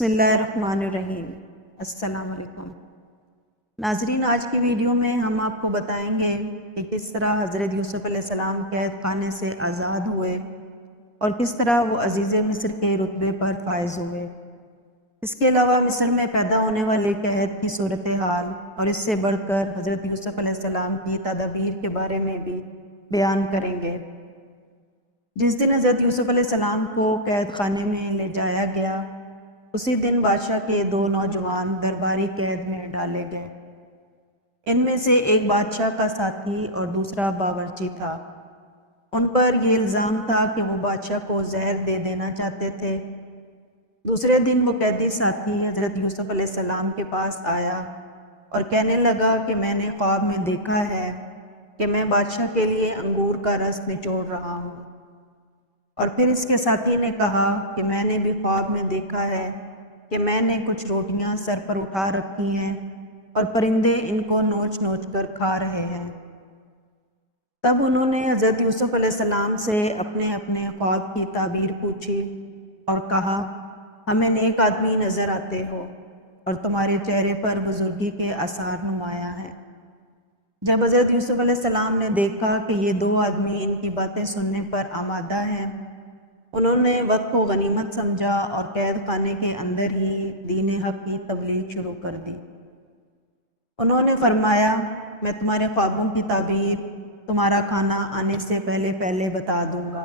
بسم اللہ الرحمن الرحیم۔ السلام علیکم ناظرین، آج کی ویڈیو میں ہم آپ کو بتائیں گے کہ کس طرح حضرت یوسف علیہ السلام قید خانے سے آزاد ہوئے اور کس طرح وہ عزیز مصر کے رتبے پر فائز ہوئے۔ اس کے علاوہ مصر میں پیدا ہونے والے قحط کی صورتحال اور اس سے بڑھ کر حضرت یوسف علیہ السلام کی تدابیر کے بارے میں بھی بیان کریں گے۔ جس دن حضرت یوسف علیہ السلام کو قید خانے میں لے جایا گیا، اسی دن بادشاہ کے دو نوجوان درباری قید میں ڈالے گئے۔ ان میں سے ایک بادشاہ کا ساتھی اور دوسرا باورچی تھا۔ ان پر یہ الزام تھا کہ وہ بادشاہ کو زہر دے دینا چاہتے تھے۔ دوسرے دن وہ قیدی ساتھی حضرت یوسف علیہ السلام کے پاس آیا اور کہنے لگا کہ میں نے خواب میں دیکھا ہے کہ میں بادشاہ کے لیے انگور کا رس نچوڑ رہا ہوں۔ اور پھر اس کے ساتھی نے کہا کہ میں نے بھی خواب میں دیکھا ہے کہ میں نے کچھ روٹیاں سر پر اٹھا رکھی ہیں اور پرندے ان کو نوچ نوچ کر کھا رہے ہیں۔ تب انہوں نے حضرت یوسف علیہ السلام سے اپنے اپنے خواب کی تعبیر پوچھی اور کہا، ہمیں نیک آدمی نظر آتے ہو اور تمہارے چہرے پر بزرگی کے آثار نمایاں ہیں۔ جب حضرت یوسف علیہ السلام نے دیکھا کہ یہ دو آدمی ان کی باتیں سننے پر آمادہ ہیں، انہوں نے وقت کو غنیمت سمجھا اور قید خانے کے اندر ہی دین حق کی تبلیغ شروع کر دی۔ انہوں نے فرمایا، میں تمہارے خوابوں کی تعبیر تمہارا کھانا آنے سے پہلے پہلے بتا دوں گا۔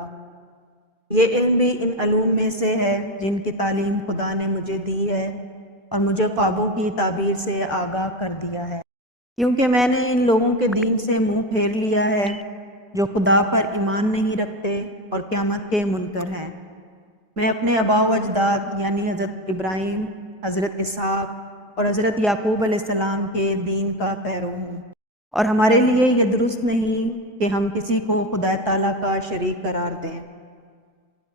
یہ علم بھی ان علوم میں سے ہے جن کی تعلیم خدا نے مجھے دی ہے اور مجھے خوابوں کی تعبیر سے آگاہ کر دیا ہے، کیونکہ میں نے ان لوگوں کے دین سے منہ پھیر لیا ہے جو خدا پر ایمان نہیں رکھتے اور قیامت کے منکر ہیں۔ میں اپنے آباء و اجداد یعنی حضرت ابراہیم، حضرت اسحاق اور حضرت یعقوب علیہ السلام کے دین کا پیرو ہوں، اور ہمارے لیے یہ درست نہیں کہ ہم کسی کو خدا تعالیٰ کا شریک قرار دیں۔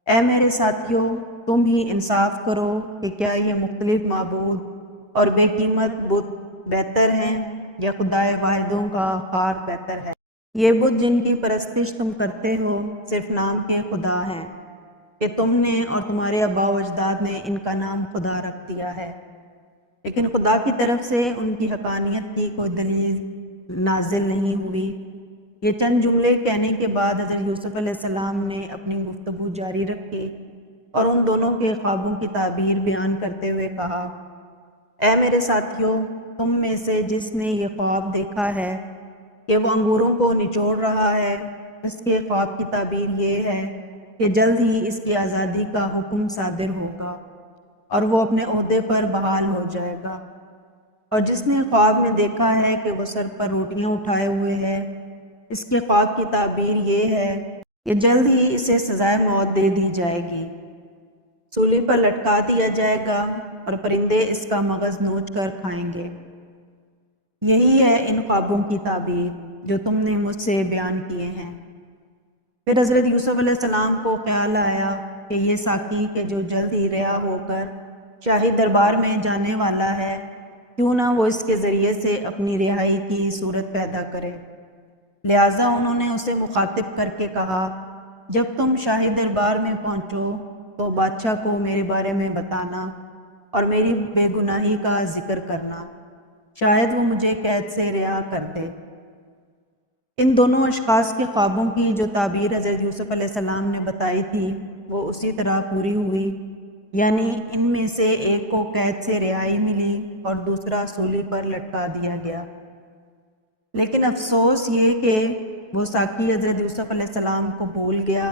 اے میرے ساتھیوں، تم ہی انصاف کرو کہ کیا یہ مختلف معبود اور بے قیمت بت بہتر ہیں یا خدائے واحدوں کا خار بہتر ہے؟ یہ بت جن کی پرستش تم کرتے ہو صرف نام کے خدا ہیں کہ تم نے اور تمہارے آباء و اجداد نے ان کا نام خدا رکھ دیا ہے، لیکن خدا کی طرف سے ان کی حقانیت کی کوئی دلیل نازل نہیں ہوئی۔ یہ چند جملے کہنے کے بعد حضرت یوسف علیہ السلام نے اپنی گفتگو جاری رکھی اور ان دونوں کے خوابوں کی تعبیر بیان کرتے ہوئے کہا، اے میرے ساتھیوں، تم میں سے جس نے یہ خواب دیکھا ہے کہ وہ انگوروں کو نچوڑ رہا ہے، اس کے خواب کی تعبیر یہ ہے کہ جلد ہی اس کی آزادی کا حکم صادر ہوگا اور وہ اپنے عہدے پر بحال ہو جائے گا۔ اور جس نے خواب میں دیکھا ہے کہ وہ سر پر روٹیاں اٹھائے ہوئے ہے، اس کے خواب کی تعبیر یہ ہے کہ جلد ہی اسے سزائے موت دے دی جائے گی، سولی پر لٹکا دیا جائے گا اور پرندے اس کا مغز نوچ کر کھائیں گے۔ یہی ہے ان خوابوں کی تعبیر جو تم نے مجھ سے بیان کیے ہیں۔ پھر حضرت یوسف علیہ السلام کو خیال آیا کہ یہ ساقی کہ جو جلد ہی رہا ہو کر شاہی دربار میں جانے والا ہے، کیوں نہ وہ اس کے ذریعے سے اپنی رہائی کی صورت پیدا کرے۔ لہٰذا انہوں نے اسے مخاطب کر کے کہا، جب تم شاہی دربار میں پہنچو تو بادشاہ کو میرے بارے میں بتانا اور میری بے گناہی کا ذکر کرنا، شاید وہ مجھے قید سے رہا کر دے۔ ان دونوں اشخاص کے خوابوں کی جو تعبیر حضرت یوسف علیہ السلام نے بتائی تھی وہ اسی طرح پوری ہوئی، یعنی ان میں سے ایک کو قید سے رہائی ملی اور دوسرا سولی پر لٹکا دیا گیا۔ لیکن افسوس یہ کہ وہ ساقی حضرت یوسف علیہ السلام کو بھول گیا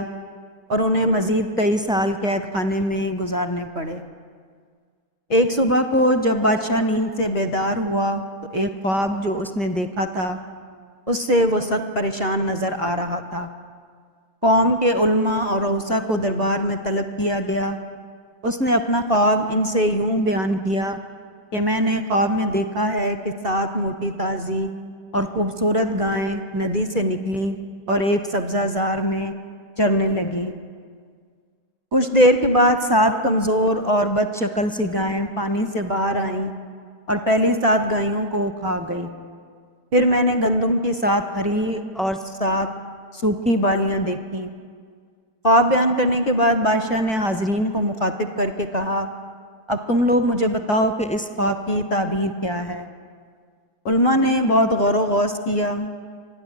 اور انہیں مزید کئی سال قید خانے میں گزارنے پڑے۔ ایک صبح کو جب بادشاہ نیند سے بیدار ہوا تو ایک خواب جو اس نے دیکھا تھا اس سے وہ سخت پریشان نظر آ رہا تھا۔ قوم کے علماء اور رؤسا کو دربار میں طلب کیا گیا۔ اس نے اپنا خواب ان سے یوں بیان کیا کہ میں نے خواب میں دیکھا ہے کہ 7 موٹی تازی اور خوبصورت گائیں ندی سے نکلیں اور ایک سبزہ زار میں چرنے لگیں۔ کچھ دیر کے بعد 7 کمزور اور بد شکل سی گائیں پانی سے باہر آئیں اور پہلی 7 گائیوں کو کھا گئیں۔ پھر میں نے گندم کی 7 ہری اور 7 سوکھی بالیاں دیکھیں۔ خواب بیان کرنے کے بعد بادشاہ نے حاضرین کو مخاطب کر کے کہا، اب تم لوگ مجھے بتاؤ کہ اس خواب کی تعبیر کیا ہے۔ علماء نے بہت غور و غوض کیا،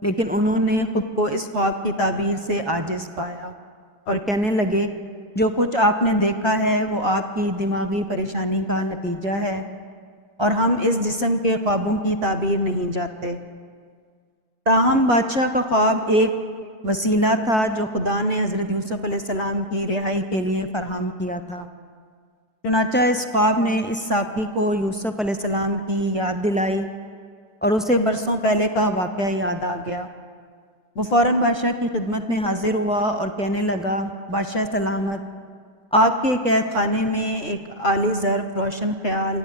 لیکن انہوں نے خود کو اس خواب کی تعبیر سے عاجز پایا اور کہنے لگے جو کچھ آپ نے دیکھا ہے وہ آپ کی دماغی پریشانی کا نتیجہ ہے، اور ہم اس جسم کے خوابوں کی تعبیر نہیں جانتے۔ تاہم بادشاہ کا خواب ایک وسیلہ تھا جو خدا نے حضرت یوسف علیہ السلام کی رہائی کے لیے فراہم کیا تھا۔ چنانچہ اس خواب نے اس ساقی کو یوسف علیہ السلام کی یاد دلائی اور اسے برسوں پہلے کا واقعہ یاد آ گیا۔ وہ فوراً بادشاہ کی خدمت میں حاضر ہوا اور کہنے لگا، بادشاہ سلامت، آپ کے قید خانے میں ایک عالی ظرف، روشن خیال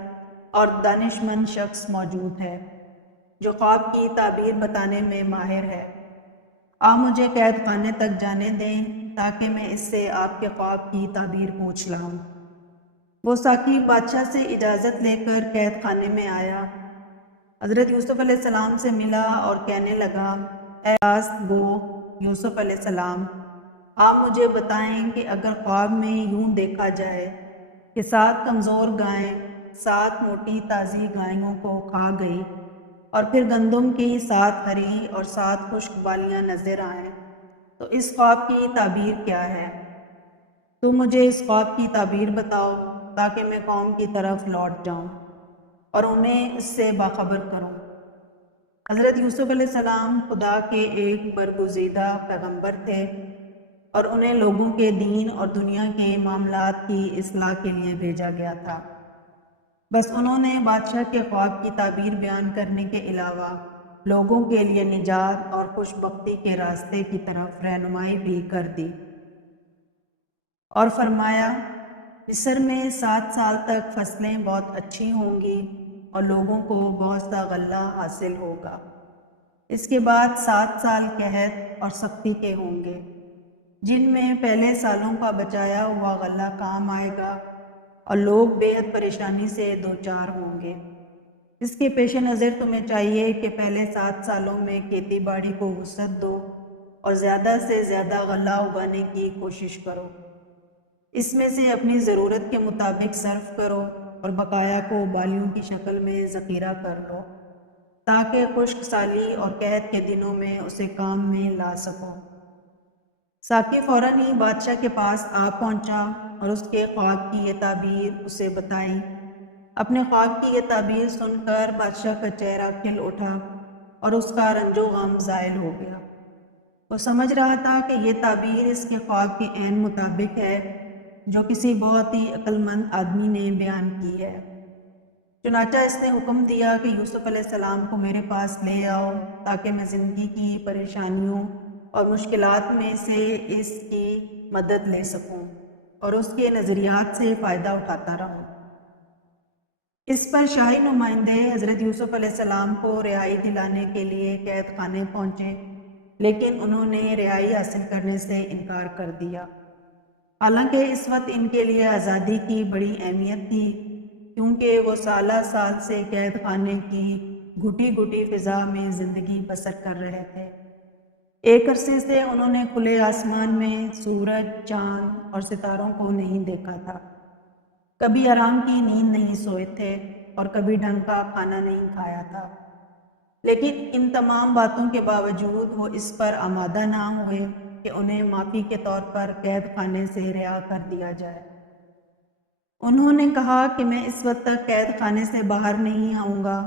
اور دانشمند شخص موجود ہے جو خواب کی تعبیر بتانے میں ماہر ہے۔ آپ مجھے قید خانے تک جانے دیں تاکہ میں اس سے آپ کے خواب کی تعبیر پوچھ لاؤں۔ وہ ساقی بادشاہ سے اجازت لے کر قید خانے میں آیا، حضرت یوسف علیہ السلام سے ملا اور کہنے لگا، اے راست گو یوسف علیہ السلام، آپ مجھے بتائیں کہ اگر خواب میں یوں دیکھا جائے کہ 7 کمزور گائیں 7 موٹی تازی گائیوں کو کھا گئی اور پھر گندم کی 7 ہری اور 7 خشک بالیاں نظر آئیں، تو اس خواب کی تعبیر کیا ہے؟ تم مجھے اس خواب کی تعبیر بتاؤ تاکہ میں قوم کی طرف لوٹ جاؤں اور انہیں اس سے باخبر کروں۔ حضرت یوسف علیہ السلام خدا کے ایک برگزیدہ پیغمبر تھے اور انہیں لوگوں کے دین اور دنیا کے معاملات کی اصلاح کے لیے بھیجا گیا تھا۔ بس انہوں نے بادشاہ کے خواب کی تعبیر بیان کرنے کے علاوہ لوگوں کے لیے نجات اور خوش بختی کے راستے کی طرف رہنمائی بھی کر دی اور فرمایا، مصر میں 7 سال تک فصلیں بہت اچھی ہوں گی اور لوگوں کو بہت سا غلہ حاصل ہوگا۔ اس کے بعد 7 سال قحط اور سختی کے ہوں گے، جن میں پہلے سالوں کا بچایا ہوا غلہ کام آئے گا اور لوگ بے حد پریشانی سے دوچار ہوں گے۔ اس کے پیش نظر تمہیں چاہیے کہ پہلے 7 سالوں میں کھیتی باڑی کو وسعت دو اور زیادہ سے زیادہ غلہ اگانے کی کوشش کرو۔ اس میں سے اپنی ضرورت کے مطابق صرف کرو اور بقایا کو بالیوں کی شکل میں ذخیرہ کر لو تاکہ خشک سالی اور قحط کے دنوں میں اسے کام میں لا سکو۔ ساقی فوراً ہی بادشاہ کے پاس آ پہنچا اور اس کے خواب کی یہ تعبیر اسے بتائی۔ اپنے خواب کی یہ تعبیر سن کر بادشاہ کا چہرہ کھل اٹھا اور اس کا رنج و غم زائل ہو گیا۔ وہ سمجھ رہا تھا کہ یہ تعبیر اس کے خواب کے عین مطابق ہے جو کسی بہت ہی عقل مند آدمی نے بیان کی ہے۔ چنانچہ اس نے حکم دیا کہ یوسف علیہ السلام کو میرے پاس لے آؤ تاکہ میں زندگی کی پریشانیوں اور مشکلات میں سے اس کی مدد لے سکوں اور اس کے نظریات سے فائدہ اٹھاتا رہوں۔ اس پر شاہی نمائندے حضرت یوسف علیہ السلام کو رہائی دلانے کے لیے قید خانے پہنچے، لیکن انہوں نے رہائی حاصل کرنے سے انکار کر دیا، حالانکہ اس وقت ان کے لیے آزادی کی بڑی اہمیت تھی، کیونکہ وہ سالہ سال سے قید خانے کی گھٹی گھٹی فضا میں زندگی بسر کر رہے تھے۔ ایک عرصے سے انہوں نے کھلے آسمان میں سورج، چاند اور ستاروں کو نہیں دیکھا تھا، کبھی آرام کی نیند نہیں سوئے تھے اور کبھی ڈھنگ کا کھانا نہیں کھایا تھا، لیکن ان تمام باتوں کے باوجود وہ اس پر آمادہ نہ ہوئے کہ انہیں معافی کے طور پر قید خانے سے رہا کر دیا جائے۔ انہوں نے کہا کہ میں اس وقت تک قید خانے سے باہر نہیں آؤں گا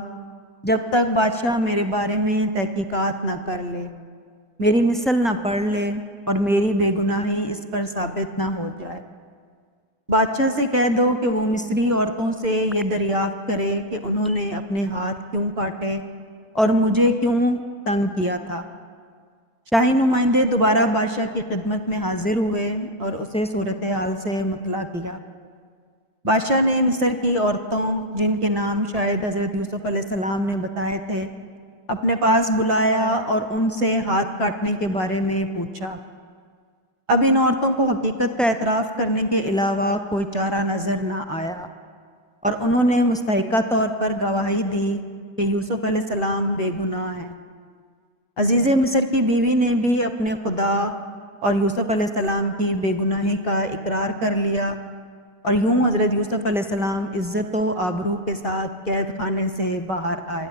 جب تک بادشاہ میرے بارے میں تحقیقات نہ کر لے، میری مثل نہ پڑھ لے اور میری بے گناہی اس پر ثابت نہ ہو جائے۔ بادشاہ سے کہہ دو کہ وہ مصری عورتوں سے یہ دریافت کرے کہ انہوں نے اپنے ہاتھ کیوں کاٹے اور مجھے کیوں تنگ کیا تھا۔ شاہی نمائندے دوبارہ بادشاہ کی خدمت میں حاضر ہوئے اور اسے صورتحال سے مطلع کیا۔ بادشاہ نے مصر کی عورتوں، جن کے نام شاید حضرت یوسف علیہ السلام نے بتائے تھے، اپنے پاس بلایا اور ان سے ہاتھ کاٹنے کے بارے میں پوچھا۔ اب ان عورتوں کو حقیقت کا اعتراف کرنے کے علاوہ کوئی چارہ نظر نہ آیا اور انہوں نے مستحقہ طور پر گواہی دی کہ یوسف علیہ السلام بے گناہ ہیں۔ عزیز مصر کی بیوی نے بھی اپنے خدا اور یوسف علیہ السلام کی بے گناہی کا اقرار کر لیا اور یوں حضرت یوسف علیہ السلام عزت و آبرو کے ساتھ قید خانے سے باہر آئے۔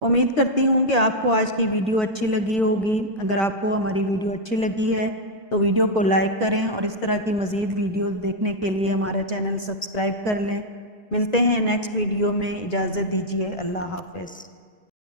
امید کرتی ہوں کہ آپ کو آج کی ویڈیو اچھی لگی ہوگی۔ اگر آپ کو ہماری ویڈیو اچھی لگی ہے تو ویڈیو کو لائک کریں اور اس طرح کی مزید ویڈیوز دیکھنے کے لیے ہمارا چینل سبسکرائب کر لیں۔ ملتے ہیں نیکسٹ ویڈیو میں، اجازت دیجیے، اللہ حافظ۔